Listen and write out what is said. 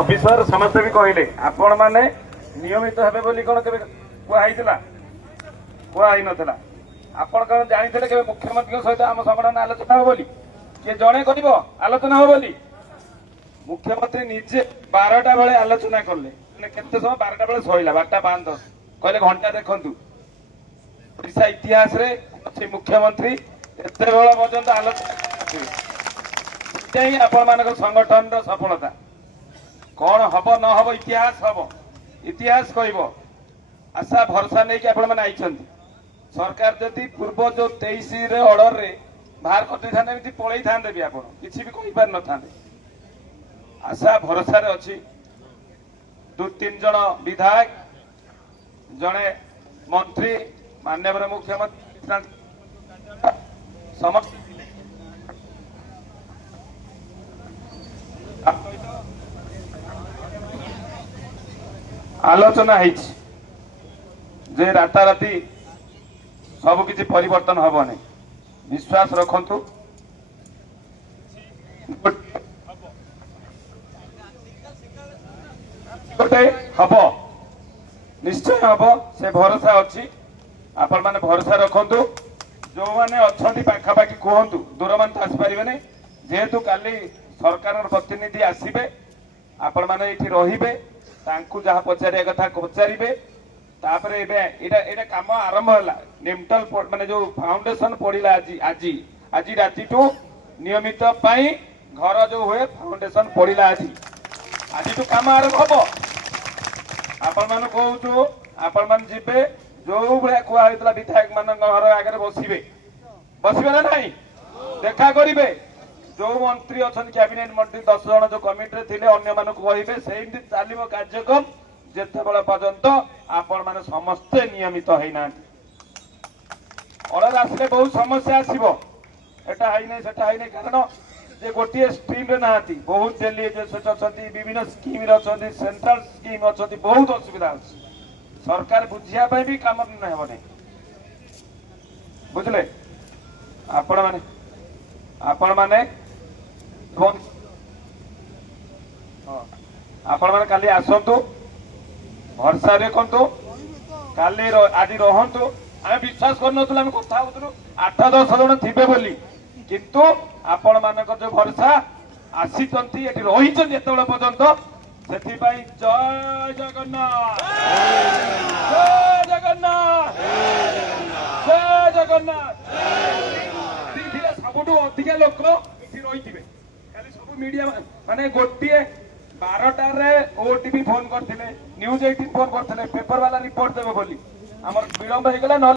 Officer ସମସ୍ତେ ବି କହିଲେ ଆପଣ ମାନେ ନିୟମିତ ହେବେ ବୋଲି କଣ କେବେ କୁହାହେଇଥିଲା? କୁହାହେଇନଥିଲା। ଆପଣ କଣ ଜାଣିଥିଲେ କେବେ ମୁଖ୍ୟମନ୍ତ୍ରୀଙ୍କ ସହିତ ଆମ ସଂଗଠନ ଆଲୋଚନା ହେବ ବୋଲି? କିଏ ଜଣେ କରିବ ଆଲୋଚନା ହେବ ବୋଲି? ମୁଖ୍ୟମନ୍ତ୍ରୀ ନିଜେ 12ଟା ବେଳେ ଆଲୋଚନା କଲେ। କେତେ ସମୟ? 12ଟା ବେଳେ ସଇଲା, 12ଟା 5-10 କହିଲେ ଘଣ୍ଟା ଦେଖନ୍ତୁ। ଓଡ଼ିଶା ଇତିହାସରେ ସେ ମୁଖ୍ୟମନ୍ତ୍ରୀ ଏତେବେଳ ପର୍ଯ୍ୟନ୍ତ ଆଲୋଚନା କରିବେ। ସେଇଟା ହିଁ ଆପଣମାନଙ୍କ ସଂଗଠନର ସଫଳତା। କଣ ହବ ନ ହବ ଇତିହାସ ହବ, ଇତିହାସ କହିବ। ଆଶା ଭରସା ନେଇକି ଆପଣମାନେ ଆଇଛନ୍ତି। ସରକାର ଯଦି ପୂର୍ବ ଯୋଉ 23ରେ ଅର୍ଡରରେ ବାହାର କରିଦେଇଥାନ୍ତେ ଏମିତି ପଳେଇଥାନ୍ତେ ବି, ଆପଣ କିଛି ବି କହିପାରିନଥାନ୍ତେ। ଆଶା ଭରସାରେ ଅଛି। 2-3 ଜଣ ବିଧାୟକ, ଜଣେ ମନ୍ତ୍ରୀ, ମାନ୍ୟବର ମୁଖ୍ୟମନ୍ତ୍ରୀ ସମସ୍ତେ ଆଲୋଚନା ହେଇଛି ଯେ ରାତାରାତି ସବୁ କିଛି ପରିବର୍ତ୍ତନ ହବ ନାହିଁ। ବିଶ୍ୱାସ ରଖନ୍ତୁ। ଗୋଟେ ହବ, ନିଶ୍ଚୟ ହବ, ସେ ଭରସା ଅଛି। ଆପଣ ମାନେ ଭରସା ରଖନ୍ତୁ। ଯୋଉମାନେ ଅଛନ୍ତି ପାଖାପାଖି କୁହନ୍ତୁ, ଦୂରମାନେ ତ ଆସିପାରିବେନି। ଯେହେତୁ କାଲି ସରକାରର ପ୍ରତିନିଧି ଆସିବେ, ଆପଣ ମାନେ ଏଇଠି ରହିବେ, ତାଙ୍କୁ ଯାହା ପଚାରିବା କଥା ପଚାରିବେ। ତାପରେ ଏବେ ଏଇଟା କାମ ଆରମ୍ଭ ହେଲା। ନିମଟଲ ମାନେ ଯୋଉ ଫାଉଣ୍ଡେସନ ପଡିଲା ଆଜି ରାତିଠୁ ନିୟମିତ ପାଇଁ ଘର ଯୋଉ ହୁଏ ଫାଉଣ୍ଡେସନ ପଡିଲା ଆଜିଠୁ କାମ ଆରମ୍ଭ ହବ। ଆପଣ ମାନେ କହୁଛୁ, ଆପଣ ମାନେ ଯିବେ, ଯୋଉ ଭଳିଆ କୁହା ହେଇଥିଲା ବିଧାୟକ ମାନଙ୍କ ଘର ଆଗରେ ବସିବେ ନା ନାହିଁ? ଦେଖା କରିବେ। ଯୋଉ ମନ୍ତ୍ରୀ ଅଛନ୍ତି କ୍ୟାବିନେଟ ମନ୍ତ୍ରୀ 10 ଜଣ ଯୋଉ କମିଟିରେ ଥିଲେ ଅନ୍ୟମାନଙ୍କୁ କହିବେ। ସେମିତି ଚାଲିବ କାର୍ଯ୍ୟକ୍ରମ ଯେତେବେଳେ ପର୍ଯ୍ୟନ୍ତ ଆପଣ ମାନେ ସମସ୍ତେ ନିୟମିତ ହେଇନାହାନ୍ତି। ଅର୍ଡର ଆସିଲେ ବହୁତ ସମସ୍ୟା ଆସିବ। ଏଟା ହେଇନାହିଁ ସେଟା ହେଇନାହିଁ, କାରଣ ଯେ ଗୋଟିଏ ଷ୍ଟ୍ରିମରେ ନାହାନ୍ତି। ବହୁତ ଡେଲି ଏଜେନ୍ସି ଅଛନ୍ତି, ବିଭିନ୍ନ ସ୍କିମରେ ଅଛନ୍ତି, ସେଣ୍ଟ୍ରାଲ ସ୍କିମ ଅଛନ୍ତି, ବହୁତ ଅସୁବିଧା ଅଛି। ସରକାର ବୁଝିବା ପାଇଁ ବି କାମ ହେବ ନାହିଁ। ବୁଝିଲେ? ଆପଣ ମାନେ କାଲି ଆସନ୍ତୁ, ଭରସା ଦେଖନ୍ତୁ। କାଲି ଆଜି ରହନ୍ତୁ। ଆମେ ବିଶ୍ୱାସ କରୁନଥିଲୁ, ଆମେ କଥା ହଉଥିଲୁ 8-10 ଜଣ ଥିବେ ବୋଲି, କିନ୍ତୁ ଆପଣ ମାନଙ୍କର ଯୋଉ ଭରସା ଆସିଛନ୍ତି, ଏଠି ରହିଛନ୍ତି ଏତେବେଳେ ପର୍ଯ୍ୟନ୍ତ, ସେଥିପାଇଁ ଜୟ ଜଗନ୍ନାଥ, ଜୟ ଜଗନ୍ନାଥ, ଜୟ ଜଗନ୍ନାଥ। ସବୁଠୁ ଅଧିକା ଲୋକ ଏଠି ରହିଥିବେ। କାଲି ସବୁ ମିଡିଆ ମାନେ ଗୋଟିଏ 12ଟାରେ ଓଟିଭି ଫୋନ କରିଥିଲେ, ନ୍ୟୁଜ 18 ଫୋନ କରିଥିଲେ, ପେପର ବାଲା ରିପୋର୍ଟ ଦେବେ ବୋଲି। ଆମର ବିଳମ୍ବ ହେଇଗଲା।